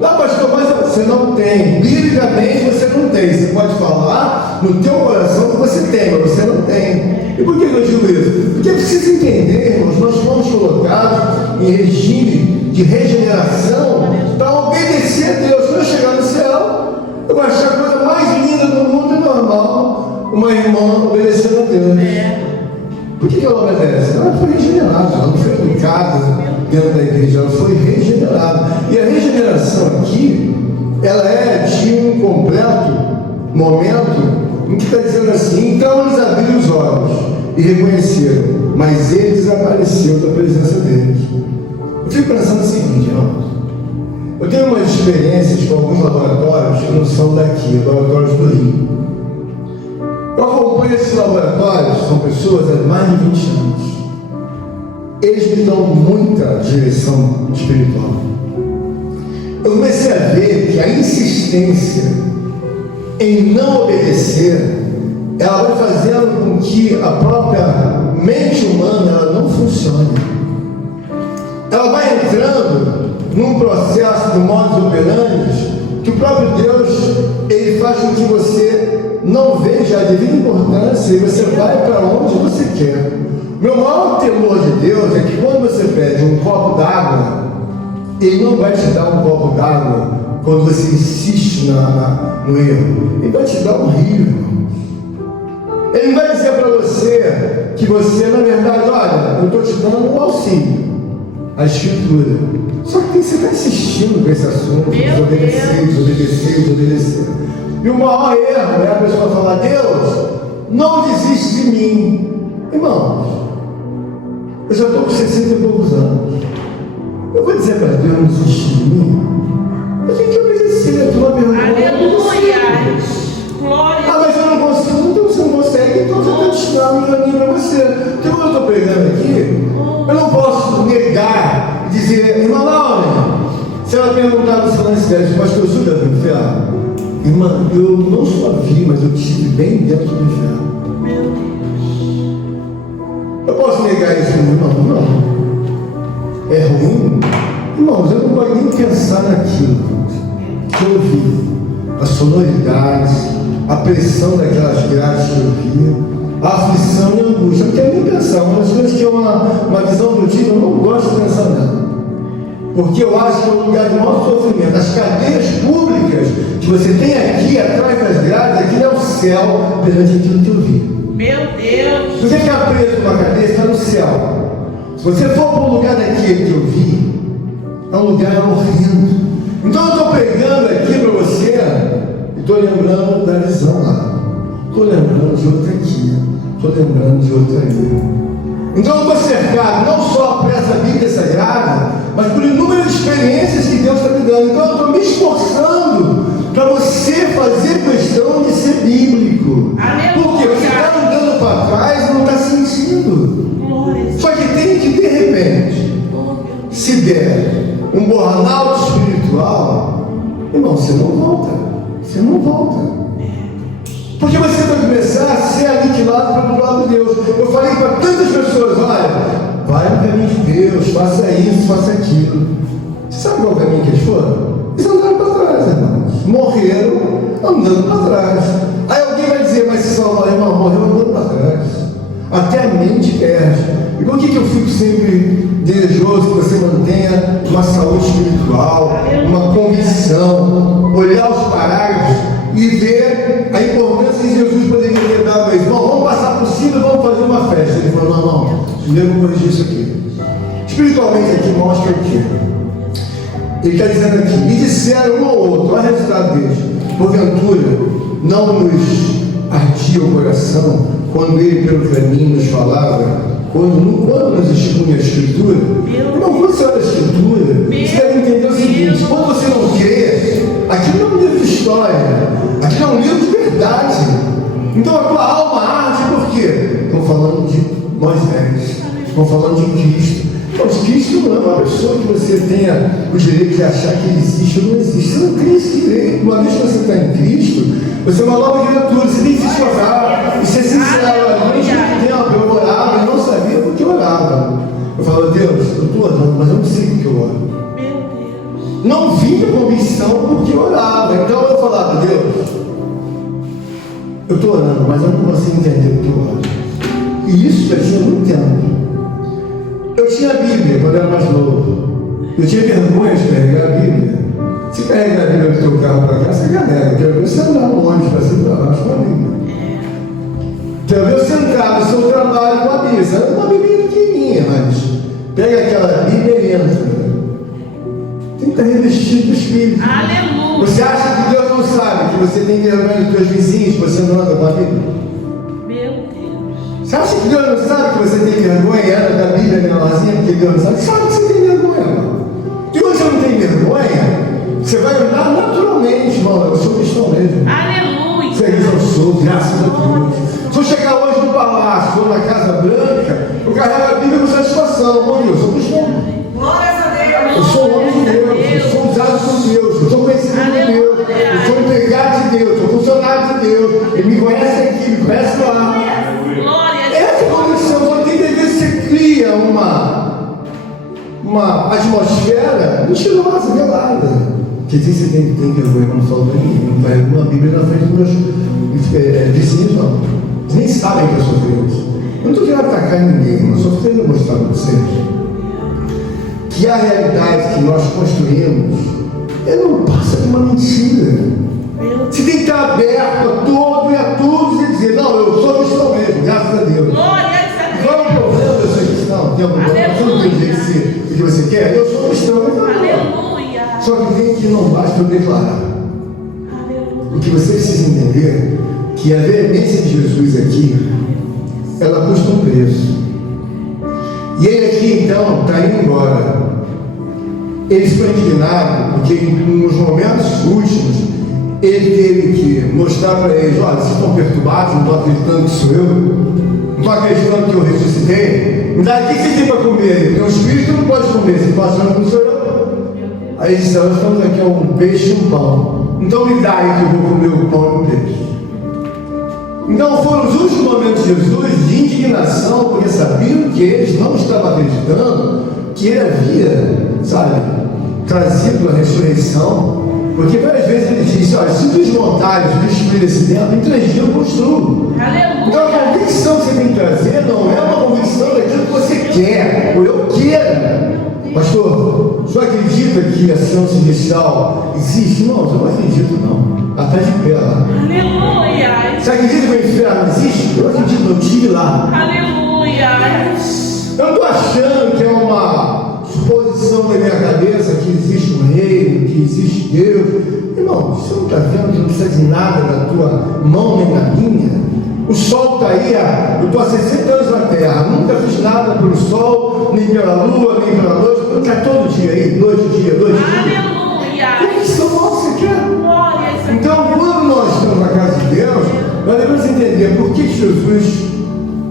Não, pastor, mas você não tem. Biblicamente você não tem. Você pode falar no teu coração que você tem, mas você não tem. E por que eu digo isso? Porque precisa entender, irmãos, nós fomos colocados em regime de regeneração para obedecer a Deus. Quando eu chegar no céu, eu vou achar a coisa mais linda do mundo e normal uma irmã obedecendo a Deus. Por que ela obedece? Ela foi regenerada, ela não foi educada dentro da igreja, ela foi regenerada. E a regeneração aqui, ela é de um completo momento em que está dizendo assim, então eles abriram os olhos e reconheceram, mas ele desapareceu da presença deles. Eu fico pensando o seguinte, irmãos, eu tenho umas experiências com alguns laboratórios que não são daqui, laboratórios do Rio. Eu acompanho esses laboratórios, são pessoas há mais de 20 anos. Eles me dão muita direção espiritual. Eu comecei a ver que a insistência em não obedecer, ela vai fazendo com que a própria mente humana ela não funcione. Ela vai entrando num processo de modus operandi que o próprio Deus ele faz com que você não veja a devida importância e você vai para onde você quer. Meu maior temor de Deus é que quando você pede um copo d'água, Ele não vai te dar um copo d'água quando você insiste no erro. Ele vai te dar um rio, irmãos. Ele não vai dizer para você que você, na verdade, olha, eu estou te dando um auxílio, a Escritura. Só que você está insistindo com esse assunto, desobedecer. E o maior erro é a pessoa falar, Deus, não desiste de mim. Irmãos, eu já estou com 60 e poucos anos. Eu vou dizer para Deus não desistir de mim. Eu tenho que obedecer a tua verdade. Aleluia. Glória. Ah, mas eu não consigo. Então você não consegue. Então você está destinado um caminho para você. Então eu estou pregando aqui. Eu não posso negar e dizer, irmã Laura, se ela perguntar no seu lance dela, pastor Júlio do inferno, irmã, eu não só vi, mas eu estive bem dentro do inferno. Meu Deus. Eu posso negar isso, irmão? Não. É ruim? Irmãos, eu não vou nem pensar naquilo que eu vi. A sonoridade, a pressão daquelas grades que eu via, a aflição e a angústia. Eu não quero nem pensar. Uma das coisas que é uma visão do dia, eu não gosto de pensar nela. Porque eu acho que é um lugar de maior sofrimento. As cadeias públicas que você tem aqui, atrás das grades, aqui é o céu perante aquilo que eu vi. Meu Deus. Se você ficar preso numa cadeia, está no céu. Se você for para um lugar daquele que eu vi, é um lugar horrendo. Então eu estou pregando aqui para você e estou lembrando da visão lá. Estou lembrando de outra aqui. Estou lembrando de outra ali. Então eu estou cercado não só por essa Bíblia Sagrada, mas por inúmeras experiências que Deus está me dando. Então eu estou me esforçando para você fazer questão de ser bíblico. Aleluia. Porque você está andando para trás e não está sentindo. Glória. Só que tem que, de repente, se der um burnout espiritual, irmão, você não volta. Você não volta. Porque você vai começar a ser aniquilado pelo lado de Deus. Eu falei para tantas pessoas, olha, vai no caminho de Deus, faça isso, faça aquilo. Você sabe qual é o caminho que eles foram? Eles andaram para trás, irmãos. Morreram andando para trás. Aí alguém vai dizer, mas se salvar, irmão, morreu andando para trás. Até a mente perde. E por que eu fico sempre desejoso que você mantenha uma saúde espiritual, uma convicção, olhar os parágrafos e ver a importância de Jesus poderia ter dado a eles. Irmão, vamos passar por cima e vamos fazer uma festa. Ele falou, não, primeiro eu vou corrigir isso aqui. Espiritualmente aqui mostra o quê? Ele está dizendo aqui, e disseram um ao outro, olha o resultado deles, porventura não nos ardia o coração quando ele pelo caminho nos falava, quando nos expunha a Escritura. Irmão, quando você olha a Escritura, você deve entender o seguinte, quando você não crê, aquilo não é um livro de história, aquilo é um livro de verdade. Então a tua alma arde por quê? Estão falando de Moisés, estão falando de Cristo. Mas Cristo não é uma pessoa que você tenha o direito de achar que ele existe ou não existe. Você não tem esse direito. Uma vez que você está em Cristo, você é uma nova criatura, você tem que se esforçar e ser sincero. Durante muito tempo eu orava e não sabia porque eu orava. Eu falava, Deus, eu estou orando, mas eu não sei porque eu oro. Meu Deus. Não vinha convicção porque eu orava. Então eu falava, Deus, eu estou orando, mas eu não consigo entender porque eu oro. E isso já tinha muito tempo. Eu tinha a Bíblia quando eu era mais novo. Eu tinha vergonha de carregar a Bíblia. Se carregar a Bíblia do teu carro para cá, você carrega. Quero ver você andar no ônibus para cima e para baixo com a Bíblia. Quero ver você entrar no seu trabalho com a Bíblia. Você anda com uma Bíblia pequenininha, mas pega aquela Bíblia e entra. Tem que estar revestido do Espírito. Aleluia. Você acha que Deus não sabe que você tem vergonha dos teus vizinhos, que você não anda com a Bíblia? Meu Você acha que Deus não sabe que você tem vergonha e anda da Bíblia menorzinha porque Deus não sabe? Sabe que você tem vergonha, irmão. E quando você não tem vergonha, você vai andar naturalmente, irmão. Eu sou cristão mesmo. Aleluia. Feliz eu sou, graças a Deus. Se eu chegar hoje no palácio ou na Casa Branca, eu carrego a Bíblia com satisfação. Bom, eu sou cristão. Glórias a Deus. Eu sou homem de Deus, eu sou usado por Deus, eu sou conhecido por Deus, eu sou empregado de Deus, eu sou funcionário de Deus. Ele me conhece aqui, me conhece lá. Glória. Essa condição, quando tem que ver se você cria uma atmosfera mentirosa, velada. Quer dizer, você tem vergonha, não falo para ninguém, não vai uma Bíblia na frente dos meus vizinhos, não. Eles nem sabem que eu sou Deus. Eu não estou querendo atacar ninguém, eu só estou querendo mostrar para vocês que a realidade que nós construímos, ela não passa de uma mentira. Você tem que estar aberto a todo e a todos e dizer, não, eu sou cristão mesmo, graças a Deus. Glória a Qual é o problema de eu ser cristão? Tem algum problema? Você não tem jeito de ser o que você quer? Eu sou cristão, então Aleluia. só que tem que não basta eu declarar. Aleluia. O que você precisa entender que a veemência de Jesus aqui, ela custa um preço. E ele aqui então está indo embora. ele ficou indignado, porque nos momentos últimos, ele teve que mostrar para eles: olha, vocês estão perturbados, não estão acreditando que sou eu, não estão acreditando que eu ressuscitei, me dá o que vocês têm para comer, porque o espírito não pode comer, vocês estão achando que não sou eu. Aí eles disseram: nós estamos aqui, um peixe e um pão, então me dá aí que eu vou comer o pão e o peixe. Então foram os últimos momentos de Jesus de indignação, porque sabiam que eles não estavam acreditando que ele havia, sabe, trazido a ressurreição. Porque várias vezes ele disse: olha, se desmontares, destruir esse templo, em 3 dias eu construo. Então a convicção que você tem que trazer não é uma convicção daquilo que você quer, ou eu quero. Pastor, o senhor acredita que a ação celestial existe? Não, eu não acredito não. Ela está de pé lá. Aleluia. Você acredita que o inferno existe? Eu acredito, eu estive lá. Aleluia. Eu não estou achando que é uma suposição da minha cabeça que existe um reino, que existe Deus. Irmão, você não está vendo que não precisa de nada da tua mão nem da minha? O sol está aí, eu estou há 60 anos na terra, nunca fiz nada pelo sol, nem pela lua, nem pela noite. Está todo dia aí, noite, dia, noite, dia. Aleluia. O que são você quer? Glória a Deus. Então, quando nós estamos na casa de Deus, nós devemos entender por que Jesus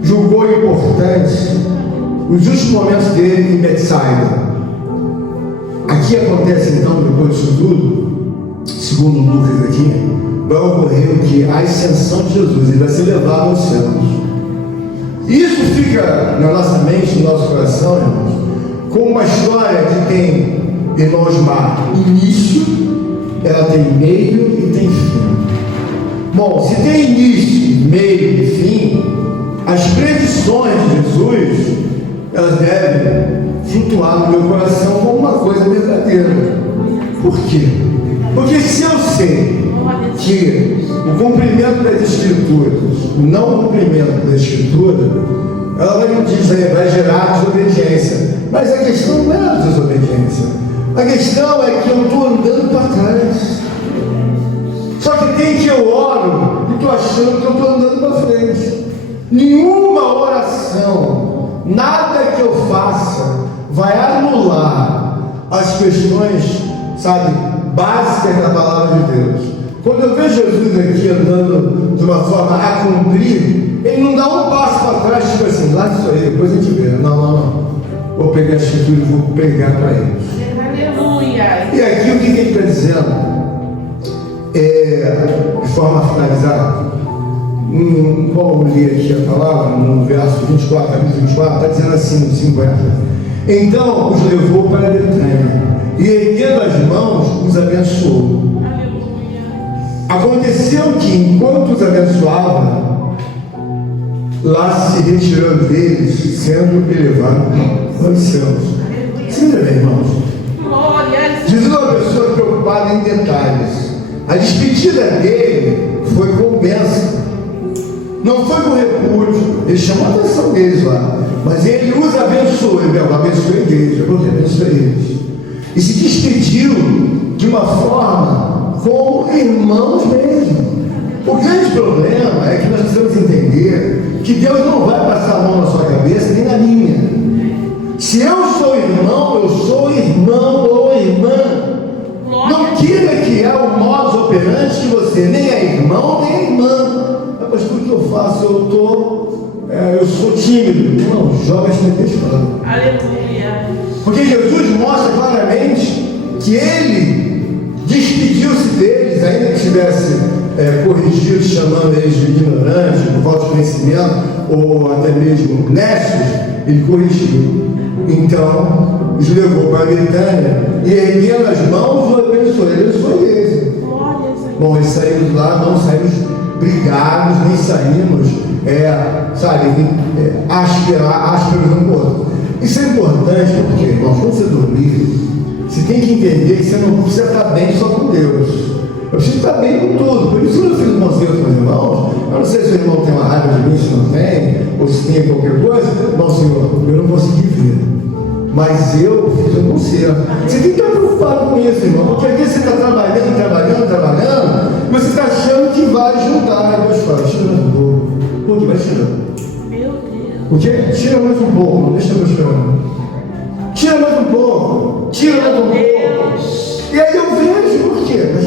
julgou importante os últimos momentos dele em Betsaida. Aqui acontece então, depois disso tudo, segundo Lucas aqui, vai ocorrer o que? A ascensão de Jesus, ele vai ser levado aos céus. Isso fica na nossa mente, no nosso coração, irmãos, como uma história que tem, irmãos, início, ela tem meio e tem fim. Bom, se tem início, meio e fim, as predições de Jesus, elas devem flutuar no meu coração como uma coisa verdadeira. Por quê? Porque se eu sei que o cumprimento das Escrituras, o não cumprimento da Escritura, ela vai gerar desobediência. Mas a questão não é a desobediência. A questão é que eu estou andando para trás. Só que tem que eu oro e estou achando que eu estou andando para frente. Nenhuma oração, nada que eu faça vai anular as questões, sabe, básicas da palavra de Deus. Quando eu vejo Jesus aqui andando de uma forma a cumprir, ele não dá um passo para trás, tipo assim: lá isso aí, depois a gente vê. Não. Vou pegar a Escritura e vou pregar para eles. Aleluia. E aqui o que ele está dizendo? De forma a finalizar, como eu li aqui a palavra, no verso 24, capítulo 24, está dizendo assim, no 50: então os levou para Betânia, e erguendo as mãos, os abençoou. Aleluia. Aconteceu que, enquanto os abençoava, lá se retirando deles, sendo elevado aos céus. Você vê, irmãos? Glória a Deus. Jesus é uma pessoa preocupada em detalhes. A despedida dele foi com bênção, não foi com repúdio. Ele chamou a atenção deles lá, mas ele os abençoou. Ele abençoou a igreja, porque abençoou eles, e se despediu de uma forma como irmãos mesmo. O grande problema é que nós precisamos entender que Deus não vai passar a mão na sua cabeça nem na minha. Se eu sou irmão, eu sou irmão ou irmã. Não queira que é o modus operandi que você nem é irmão nem é irmã. Mas o que eu faço? Eu sou tímido. Não, joga as pedras fora. Aleluia. Porque Jesus mostra claramente que ele despediu-se deles, ainda que tivesse corrigido, chamando eles de ignorantes, por falta de conhecimento, ou até mesmo necios, ele corrigiu. Então, os levou para Betânia e, erguendo as mãos, o abençoou. Ele abençoou a igreja. Bom, eles saímos lá, não saímos brigados, nem saímos, ásperos um com o outro. Isso é importante porque, irmãos, quando você dormir, você tem que entender que você não precisa estar bem só com Deus. Eu preciso estar bem com tudo. Por isso, quando eu fiz um conselho com os irmãos, eu não sei se o irmão tem uma raiva de mim, se não tem, ou se tem qualquer coisa. Bom, Senhor, eu não consegui ver, mas eu fiz um conselho. Você tem que estar preocupado com isso, irmão, porque às vezes você está trabalhando, e você está achando que vai juntar. Aí Deus fala: tira mais um pouco. Por que vai tirando? Meu Deus. O quê? Tira mais um pouco, não deixa eu chorando. Tira mais um pouco. tira do morro. E aí eu vejo, por quê? Mas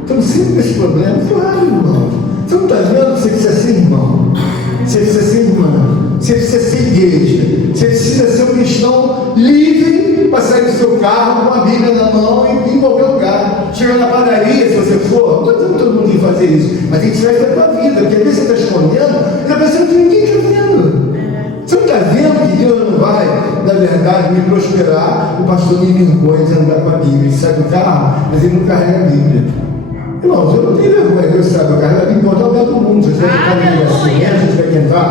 estamos sempre nesse problema. Claro, irmão. Você não está vendo que você precisa ser irmão? Você precisa ser irmã. Você precisa ser igreja. Você precisa ser um cristão livre para sair do seu carro com a Bíblia na mão e ir em qualquer lugar. Chega na padaria, se você for, não estou dizendo que todo mundo tem que fazer isso, mas tem que tirar isso da tua vida, porque às vezes você está escondendo e a pessoa que ninguém está vendo. Você não está vendo que Deus não vai, na verdade, me prosperar? O pastor me vergonha de andar com a Bíblia. Ele sai do carro, mas ele não carrega a Bíblia. Irmãos, eu não tenho vergonha, Deus sabe, eu carrego a Bíblia em qualquer lugar do mundo. Você vai entrar no universidade, você vai entrar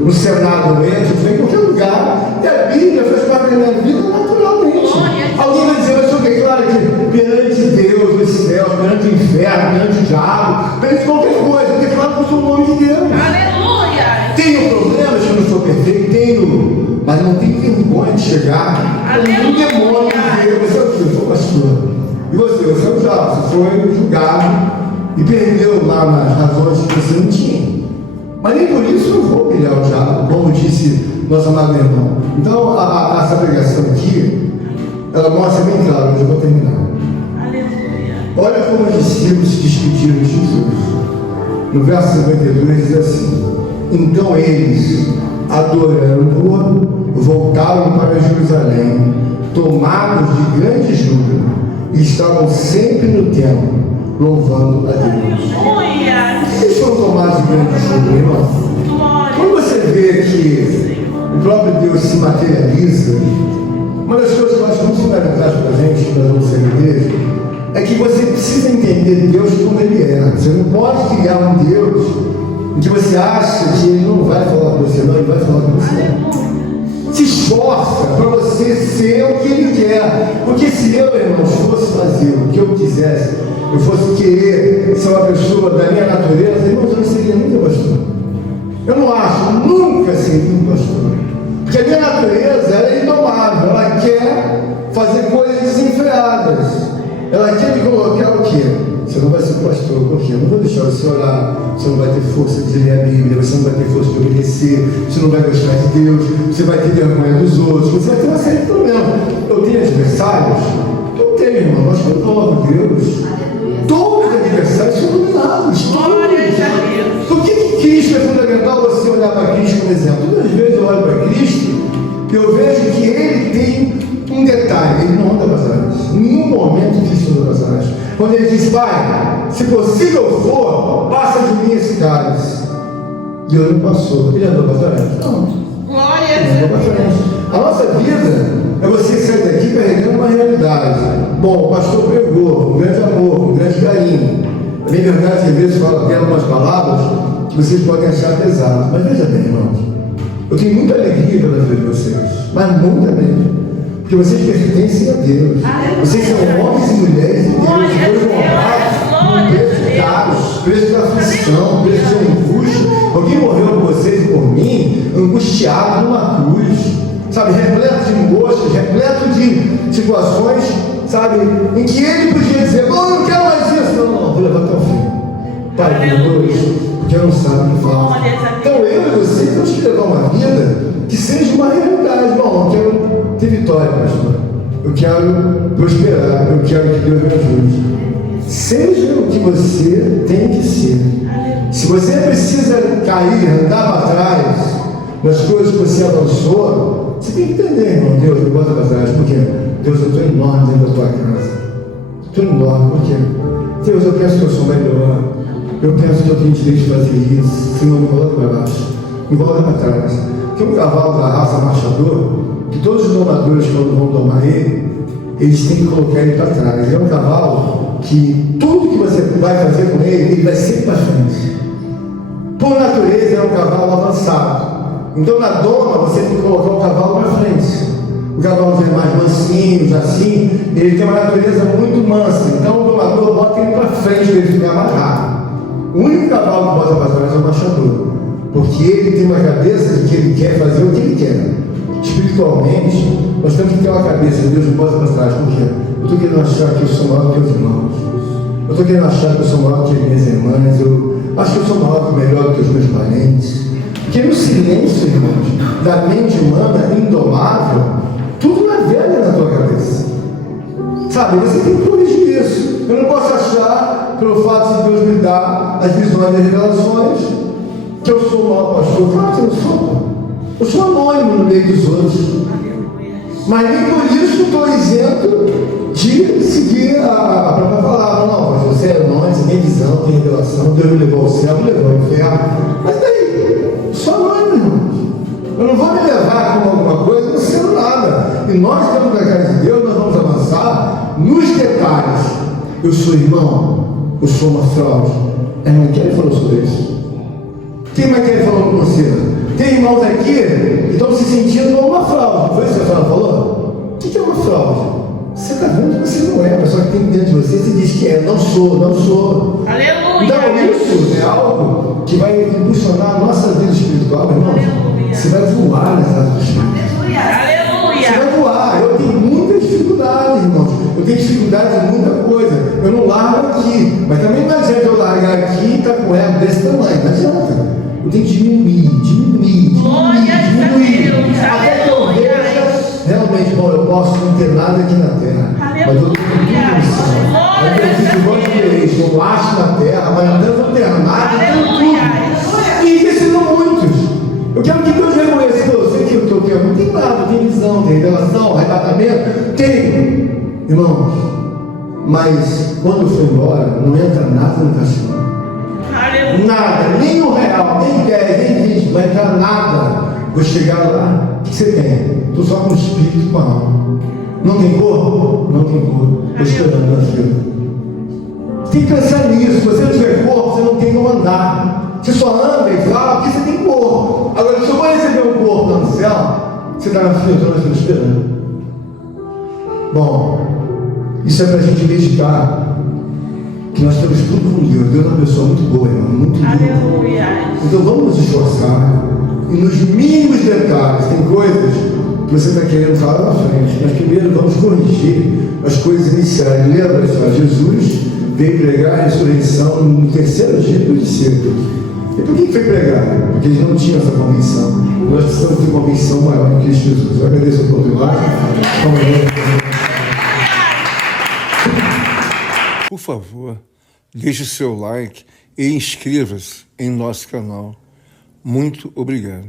no Senado mesmo, você vai em qualquer lugar. E a Bíblia faz parte da minha vida naturalmente. Alguém vai dizer, mas eu tenho claro que perante Deus, os céus, perante o inferno, perante o diabo, perante qualquer coisa, eu declaro que eu sou o nome de Deus. Aleluia! Tenho problemas que eu não sou perfeito, tenho, mas não tenho vergonha de chegar com um demônio e dizer, você é o que? Eu sou pastor. E você é o diabo, você foi julgado e perdeu lá nas razões que você não tinha. Mas nem por isso eu vou humilhar o diabo, como disse nosso amado irmão. Então, essa pregação aqui, ela mostra bem claro, mas eu vou terminar. Aleluia! Olha como os discípulos se despediram de Jesus. No verso 52 diz assim: então eles, adorando-o, voltaram para Jerusalém, tomados de grande júbilo, e estavam sempre no templo, louvando a Deus. Aleluia! Eles foram tomados de grande júbilo, irmão. Quando você vê que o próprio Deus se materializa, uma das coisas que eu acho muito fundamentais para a gente, que nós vamos ser igreja, é que você precisa entender Deus como Ele é. Você não pode criar um Deus em que você acha que Ele não vai falar com você, não, Ele vai falar com você. Se esforça para você ser o que Ele quer. Porque se eu, irmãos, fosse fazer o que eu quisesse, eu fosse querer ser uma pessoa da minha natureza, irmãos, eu não seria nunca pastor. Eu não acho, nunca seria um pastor. Porque a minha natureza, ela é indomável, ela quer fazer coisas desenfreadas. Ela quer me colocar o quê? Você não vai ser pastor, por quê? Eu não vou deixar você orar, você não vai ter força de ler a Bíblia, você não vai ter força de obedecer, você não vai gostar de Deus, você vai ter vergonha dos outros, você vai ter uma série de problemas. Eu tenho adversários? Eu tenho, irmão, mas eu louvo a Deus. Todos os adversários são dominados. Glória a Deus! Por que Cristo é fundamental você olhar para Cristo como exemplo? Todas as vezes eu olho para Cristo e eu vejo que Ele tem um detalhe, Ele não anda para trás. Em nenhum momento Cristo anda para trás. Quando Ele diz, Pai, se possível for, passa de mim esse cálice. E eu não passou. Ele andou para trás? Não. Glória Ele andou para trás. A nossa vida é você sair daqui carregando uma realidade. Bom, o pastor pregou, um grande amor, um grande carinho. É bem verdade que às vezes fala até algumas palavras que vocês podem achar pesadas. Mas veja bem, irmãos, eu tenho muita alegria pela vida de vocês, mas muita mesmo. Porque vocês pertencem a Deus. Vocês são homens e mulheres de Deus, que foram honrados com preço caro, preço da aflição, preço de angústia. Alguém morreu por vocês e por mim, angustiado numa cruz, sabe, repleto de angústias, repleto de situações, sabe, em que ele podia dizer, eu não quero mais isso. Não, vou levar até o fim. Pai, perdoa isso, porque eu não sabe o que faz. Então eu e você temos que levar uma vida que seja uma realidade. Bom, eu quero ter vitória, pastor. Eu quero prosperar, eu quero que Deus me ajude. Seja o que você tem que ser. Se você precisa cair, andar para trás das coisas que você avançou, você tem que entender, irmão, Deus, me bota para trás. Por quê? Deus, eu estou enorme dentro da tua casa. Estou enorme, por quê? Deus, eu penso que eu sou melhor. Eu penso que eu tenho direito de fazer isso. Senhor, me coloca para baixo. Me coloca para trás. Tem um cavalo da raça marchador, que todos os domadores, quando vão domar ele, eles têm que colocar ele para trás. Ele é um cavalo que tudo que você vai fazer com ele, ele vai sempre para frente. Por natureza, é um cavalo avançado. Então, na doma, você tem que colocar o cavalo para frente. O cavalo é mais mansinho, assim, ele tem uma natureza muito mansa. Então, o domador bota ele para frente para ele ficar mais rápido. O único cavalo que bota para trás é o marchador. Porque ele tem uma cabeça de que ele quer fazer o que ele quer. Espiritualmente, nós temos que ter uma cabeça de Deus não bota para trás. Por quê? Eu estou querendo achar que eu sou maior que os irmãos. Eu estou querendo achar que eu sou maior que as minhas irmãs. Eu acho que eu sou maior, melhor que os meus parentes. Porque no silêncio, irmãos, da mente humana indomável, tudo não é velho na tua cabeça. Sabe, você tem que corrigir isso. Eu não posso achar, pelo fato de Deus me dar as visões e as revelações, que eu sou o maior pastor. Claro que eu sou. Eu sou anônimo no meio dos outros. Mas nem por isso estou isento de seguir a própria palavra. Não, mas você é anônimo, você tem visão, tem revelação, Deus me levou ao céu, me levou ao inferno. Mas daí, eu sou anônimo, irmãos. Eu não vou me levar como alguma coisa, não sendo nada. E nós estamos na casa de Deus, nós vamos avançar nos detalhes. Eu sou irmão, eu sou uma fraude. A irmã Kelly falou sobre isso. Quem mais Kelly falou com você? Tem irmãos aqui que estão se sentindo como uma fraude. Não foi isso que a senhora falou? O que é uma fraude? Você está vendo que você não é, mas só que tem dentro de você, você diz que é, não sou, não sou. Aleluia. Então isso é algo que vai impulsionar a nossa vida espiritual, irmão. Você vai voar nessa vida. Aleluia. Você vai voar. Eu tenho muita dificuldade, irmãos. Eu tenho dificuldade em muita coisa. Eu não largo aqui. Mas também não adianta eu largar aqui e estar com ego desse tamanho. Não adianta. Eu tenho que diminuir. Até que eu veja, realmente, bom, eu posso não ter nada aqui na terra. Mas eu tenho tudo no céu. Eu preciso igual de Deus. Eu laço na terra, mas na terra não tenho nada. Eu tenho tudo. E isso ensinou muitos. Eu quero que Deus reconheça. Eu sei que o que eu quero não tem nada, tem visão, tem revelação, arrebatamento. Tem, irmãos. Mas quando eu for embora, não entra nada no caixão. Nada, nem um real, nem 10, nem 20, não vai entrar nada. Vou chegar lá, o que você tem? Estou só com o espírito e com a alma. Não tem corpo? Não tem corpo. Estou esperando na fila. Você tem que pensar nisso. Se você não tiver corpo, você não tem como andar. Você só anda e fala porque você tem corpo. Agora, se eu vou receber um corpo lá no céu, você está na fila, eu estou na fila esperando. Bom, isso é para a gente meditar. Que nós temos tudo com Deus. Deus é uma pessoa muito boa, irmão, muito linda. Aleluia. Então vamos nos esforçar. E nos mínimos detalhes, tem coisas que você está querendo falar na frente. Mas primeiro vamos corrigir as coisas iniciais. Lembra só, Jesus veio pregar a ressurreição no terceiro dia do discípulo. E por que foi pregar? Porque eles não tinham essa convicção. Nós precisamos ter convicção maior em Cristo Jesus. Eu agradeço a oportunidade. Por favor, deixe o seu like e inscreva-se em nosso canal. Muito obrigado.